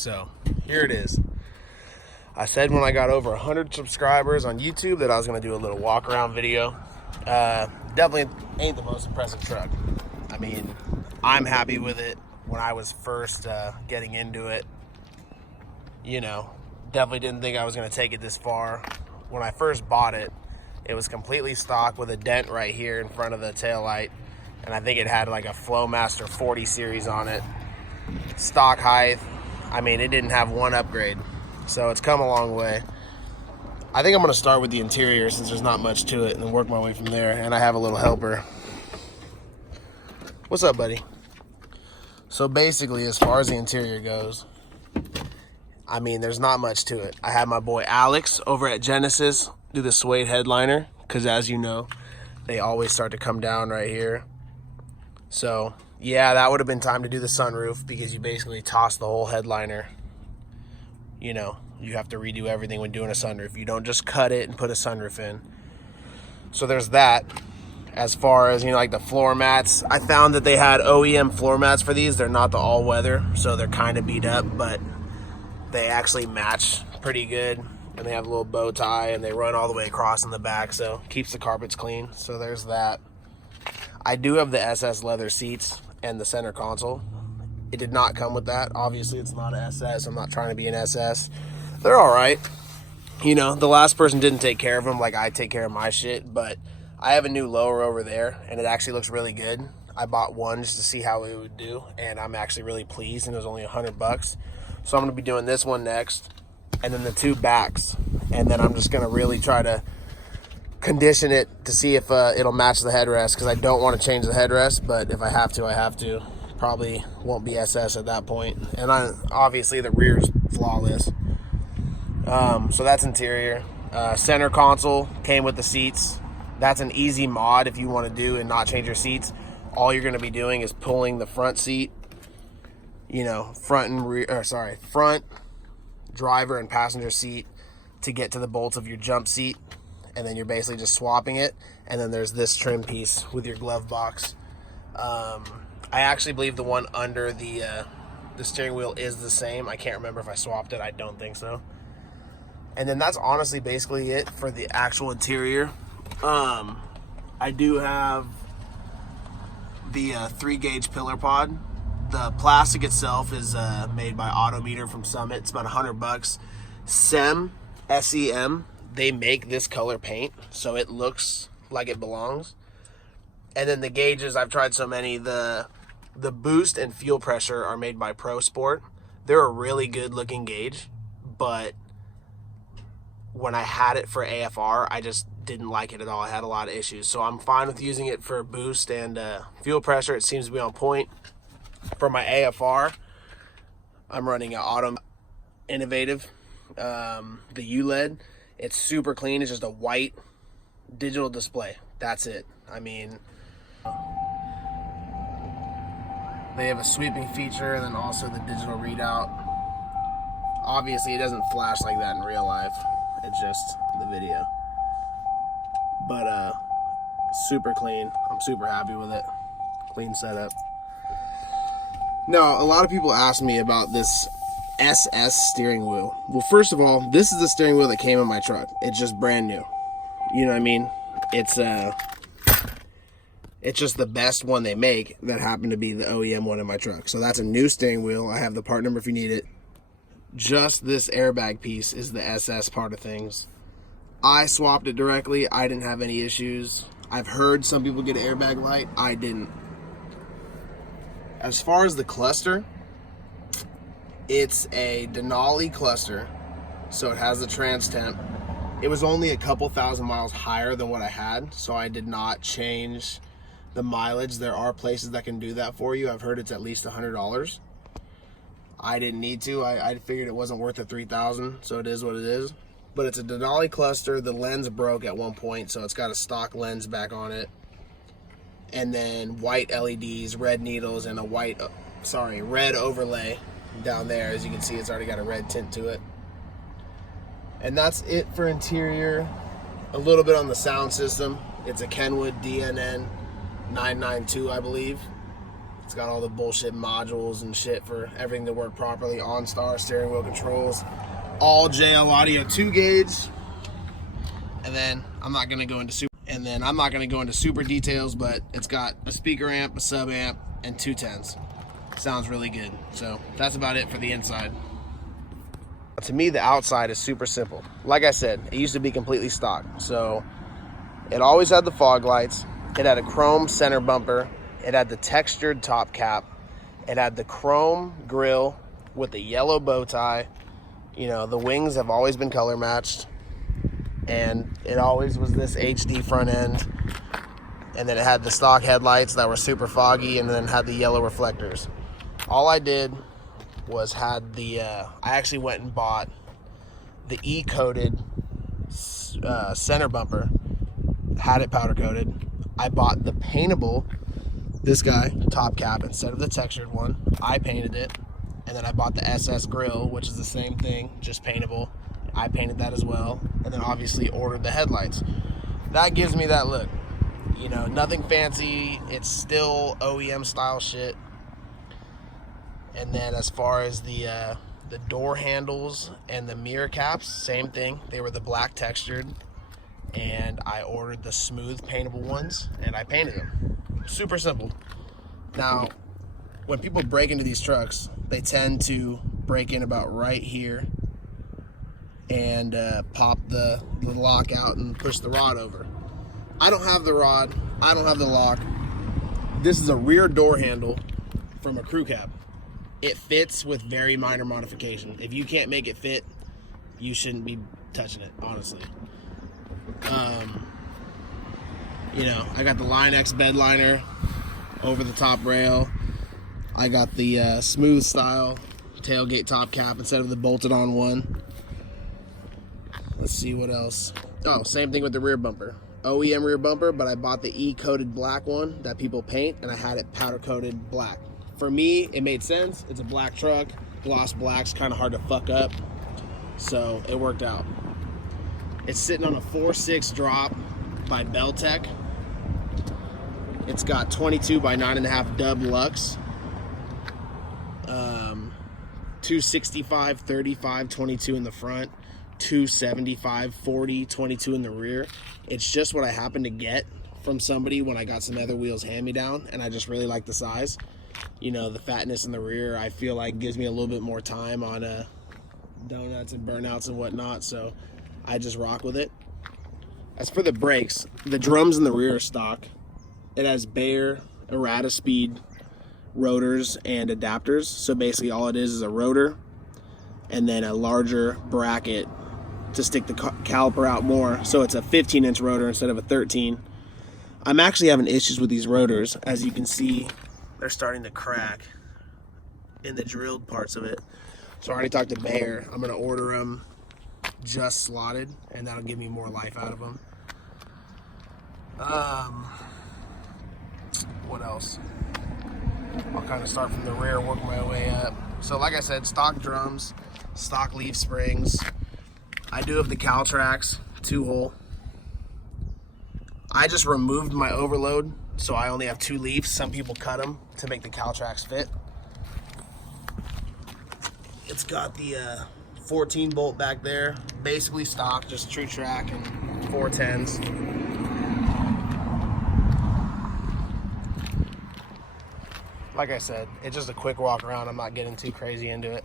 So here it is. I said when I got over 100 subscribers on YouTube that I was going to do a little walk around video. Definitely ain't the most impressive truck. I mean, I'm happy with it. When I was first getting into it, you know, definitely didn't think I was going to take it this far. When I first bought it, it was completely stock with a dent right here in front of the taillight. And I think it had like a Flowmaster 40 series on it. Stock height. I mean, it didn't have one upgrade. So it's come a long way. I think I'm going to start with the interior since there's not much to it and then work my way from there. And I have a little helper. What's up, buddy? So basically, as far as the interior goes, I mean, there's not much to it. I had my boy Alex over at Genesis do the suede headliner because, as you know, they always start to come down right here. So yeah, that would have been time to do the sunroof because you basically toss the whole headliner. You know, you have to redo everything when doing a sunroof. You don't just cut it and put a sunroof in. So there's that. As far as, you know, like the floor mats, I found that they had OEM floor mats for these. They're not the all-weather, so they're kind of beat up, but they actually match pretty good. And they have a little bow tie, and they run all the way across in the back, so keeps the carpets clean. So there's that. I do have the SS leather seats and the center console. It did not come with that. Obviously, it's not an SS. I'm not trying to be an SS. They're all right. You know, the last person didn't take care of them like I take care of my shit, but I have a new lower over there, and it actually looks really good. I bought one just to see how it would do, and I'm actually really pleased, and it was only $100. So I'm going to be doing this one next, and then the two backs, and then I'm just going to really try to condition it to see if it'll match the headrest, because I don't want to change the headrest, but if I have to, I have to. Probably won't be SS at that point. And obviously the rear's flawless. So that's interior. Center console came with the seats. That's an easy mod if you want to do and not change your seats. All you're going to be doing is pulling the front seat, you know, front driver and passenger seat to get to the bolts of your jump seat, and then you're basically just swapping it. And then there's this trim piece with your glove box. I actually believe the one under the steering wheel is the same. I can't remember if I swapped it. I don't think so. And then that's honestly basically it for the actual interior. I do have the 3-gauge pillar pod. The plastic itself is made by Autometer from Summit. It's about $100. SEM, S-E-M, they make this color paint, so it looks like it belongs. And then the gauges, I've tried so many. The boost and fuel pressure are made by Pro Sport. They're a really good looking gauge, but when I had it for AFR, I just didn't like it at all. I had a lot of issues. So I'm fine with using it for boost and fuel pressure. It seems to be on point. For my AFR, I'm running an Auto Innovative, the ULED. It's super clean. It's just a white digital display. That's it. I mean, they have a sweeping feature and then also the digital readout. Obviously, it doesn't flash like that in real life. It's just the video. But super clean. I'm super happy with it. Clean setup. Now, a lot of people ask me about this SS steering wheel. Well, first of all, this is the steering wheel that came in my truck. It's just brand new. You know what I mean? It's just the best one they make that happened to be the OEM one in my truck. So that's a new steering wheel. I have the part number if you need it. Just this airbag piece is the SS part of things. I swapped it directly. I didn't have any issues. I've heard some people get an airbag light. I didn't. As far as the cluster, it's a Denali cluster, so it has the trans temp. It was only a couple thousand miles higher than what I had, so I did not change the mileage. There are places that can do that for you. I've heard it's at least $100. I didn't need to. I figured it wasn't worth the $3,000, so it is what it is. But it's a Denali cluster. The lens broke at one point, so it's got a stock lens back on it. And then white LEDs, red needles, and a red overlay down there. As you can see, it's already got a red tint to it. And that's it for interior. A little bit on the sound system. It's a Kenwood DNN 992, I believe. It's got all the bullshit modules and shit for everything to work properly. OnStar steering wheel controls, all jlaudio 2 gauge. And then I'm not gonna go into super details, but it's got a speaker amp, a sub amp, and 2 10s. Sounds really good. So that's about it for the inside. To me, the outside is super simple. Like I said, it used to be completely stock. So it always had the fog lights. It had a chrome center bumper. It had the textured top cap. It had the chrome grille with the yellow bow tie. You know, the wings have always been color matched. And it always was this HD front end. And then it had the stock headlights that were super foggy, and then had the yellow reflectors. All I did was had the, I actually went and bought the E-coated center bumper. Had it powder coated. I bought the paintable, this guy, top cap, instead of the textured one. I painted it. And then I bought the SS grill, which is the same thing, just paintable. I painted that as well. And then obviously ordered the headlights. That gives me that look. You know, nothing fancy. It's still OEM style shit. And then as far as the door handles and the mirror caps, same thing. They were the black textured. And I ordered the smooth paintable ones, and I painted them. Super simple. Now, when people break into these trucks, they tend to break in about right here and pop the lock out and push the rod over. I don't have the rod. I don't have the lock. This is a rear door handle from a crew cab. It fits with very minor modification. If you can't make it fit, you shouldn't be touching it, honestly. You know, I got the Line X bed liner over the top rail. I got the smooth style tailgate top cap instead of the bolted on one. Let's see what else. Oh, same thing with the rear bumper. OEM rear bumper, but I bought the E-coated black one that people paint, and I had it powder coated black. For me, it made sense. It's a black truck. Gloss black's kind of hard to fuck up, so it worked out. It's sitting on a 4.6 drop by Belltech. It's got 22 by 9.5 dub Lux. 265, 35, 22 in the front. 275, 40, 22 in the rear. It's just what I happened to get from somebody when I got some other wheels hand-me-down, and I just really like the size. You know, the fatness in the rear, I feel like gives me a little bit more time on donuts and burnouts and whatnot, so I just rock with it. As for the brakes, the drums in the rear are stock. It has Bayer errata speed rotors and adapters, so basically all it is a rotor and then a larger bracket to stick the caliper out more, so it's a 15-inch rotor instead of a 13. I'm actually having issues with these rotors. As you can see, they're starting to crack in the drilled parts of it. So I already talked to Bayer. I'm going to order them just slotted, and that'll give me more life out of them. What else? I'll kind of start from the rear, work my way up. So like I said, stock drums, stock leaf springs. I do have the Caltrax 2-hole. I just removed my overload, so I only have 2 leaves. Some people cut them to make the Caltrax fit. It's got the 14 bolt back there, basically stock, just true track and 410s. Like I said, it's just a quick walk around. I'm not getting too crazy into it.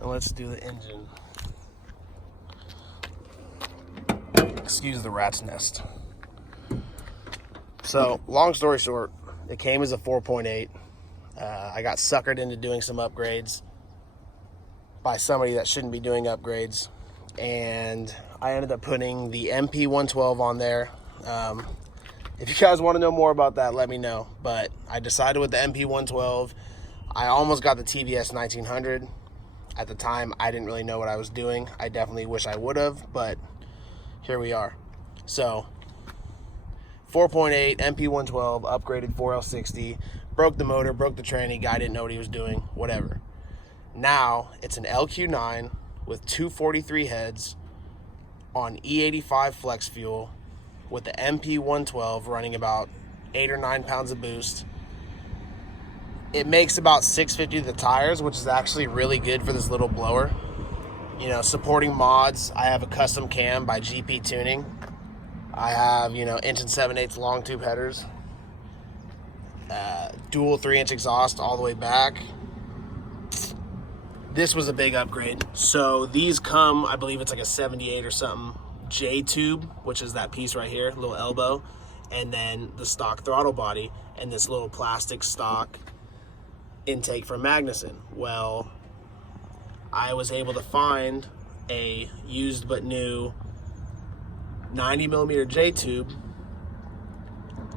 And let's do the engine. Excuse the rat's nest. So, long story short, it came as a 4.8. I got suckered into doing some upgrades by somebody that shouldn't be doing upgrades. And I ended up putting the MP112 on there. If you guys want to know more about that, let me know. But I decided with the MP112. I almost got the TVS 1900. At the time, I didn't really know what I was doing. I definitely wish I would have, but here we are. So, 4.8, MP112, upgraded 4L60, broke the motor, broke the tranny, guy didn't know what he was doing, whatever. Now, it's an LQ9 with 243 heads, on E85 flex fuel with the MP112 running about 8 or 9 pounds of boost. It makes about 650 to the tires, which is actually really good for this little blower. You know, supporting mods, I have a custom cam by GP Tuning. I have, you know, inch and 7/8 long tube headers. Dual 3-inch exhaust all the way back. This was a big upgrade. So these come, I believe it's like a 78 or something J tube, which is that piece right here, little elbow, and then the stock throttle body, and this little plastic stock intake from Magnuson. Well, I was able to find a used but new 90mm J tube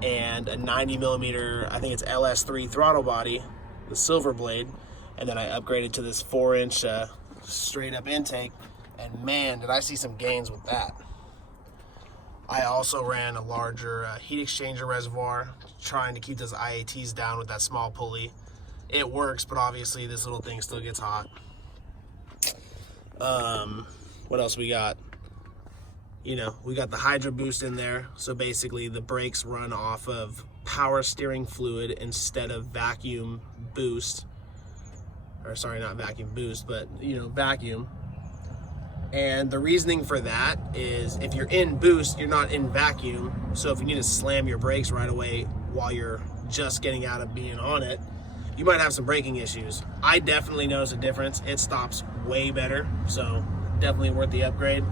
and a 90mm, I think it's LS3 throttle body, the silver blade, and then I upgraded to this 4-inch straight up intake, and man, did I see some gains with that. I also ran a larger heat exchanger reservoir, trying to keep those IATs down with that small pulley. It works, but obviously this little thing still gets hot. What else we got? You know, we got the Hydro Boost in there. So basically the brakes run off of power steering fluid instead of vacuum boost. Or sorry, not vacuum boost, but you know, vacuum. And the reasoning for that is if you're in boost, you're not in vacuum. So if you need to slam your brakes right away while you're just getting out of being on it, you might have some braking issues. I definitely notice a difference. It stops way better, so definitely worth the upgrade.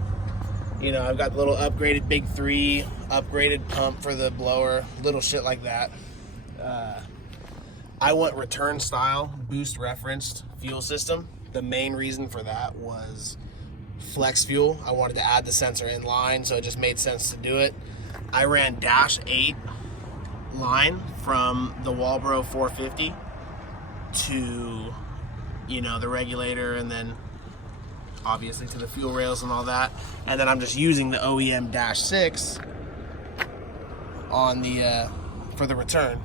You know, I've got the little upgraded Big 3, upgraded pump for the blower, little shit like that. I went return style, boost referenced fuel system. The main reason for that was flex fuel. I wanted to add the sensor in line, so it just made sense to do it. I ran dash 8 line from the Walbro 450 to, you know, the regulator, and then obviously to the fuel rails and all that. And then I'm just using the OEM dash 6 on the for the return.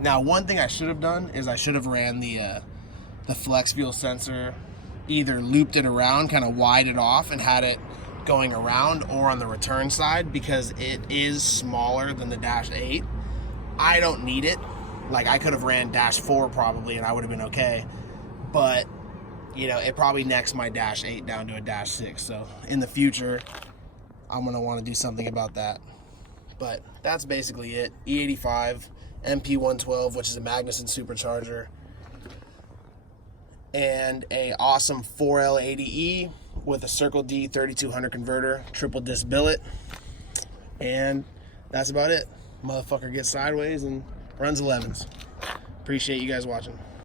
Now, one thing I should have done is I should have ran the flex fuel sensor, either looped it around, kind of wide it off and had it going around, or on the return side, because it is smaller than the dash 8. I don't need it. Like, I could have ran dash 4 probably and I would have been okay, but you know, it probably necks my dash 8 down to a dash 6. So in the future, I'm gonna want to do something about that. But that's basically it. E85, MP112, which is a Magnuson supercharger, and a awesome 4L80E with a Circle D 3200 converter, triple disc billet, and that's about it. Motherfucker gets sideways and runs 11s. Appreciate you guys watching.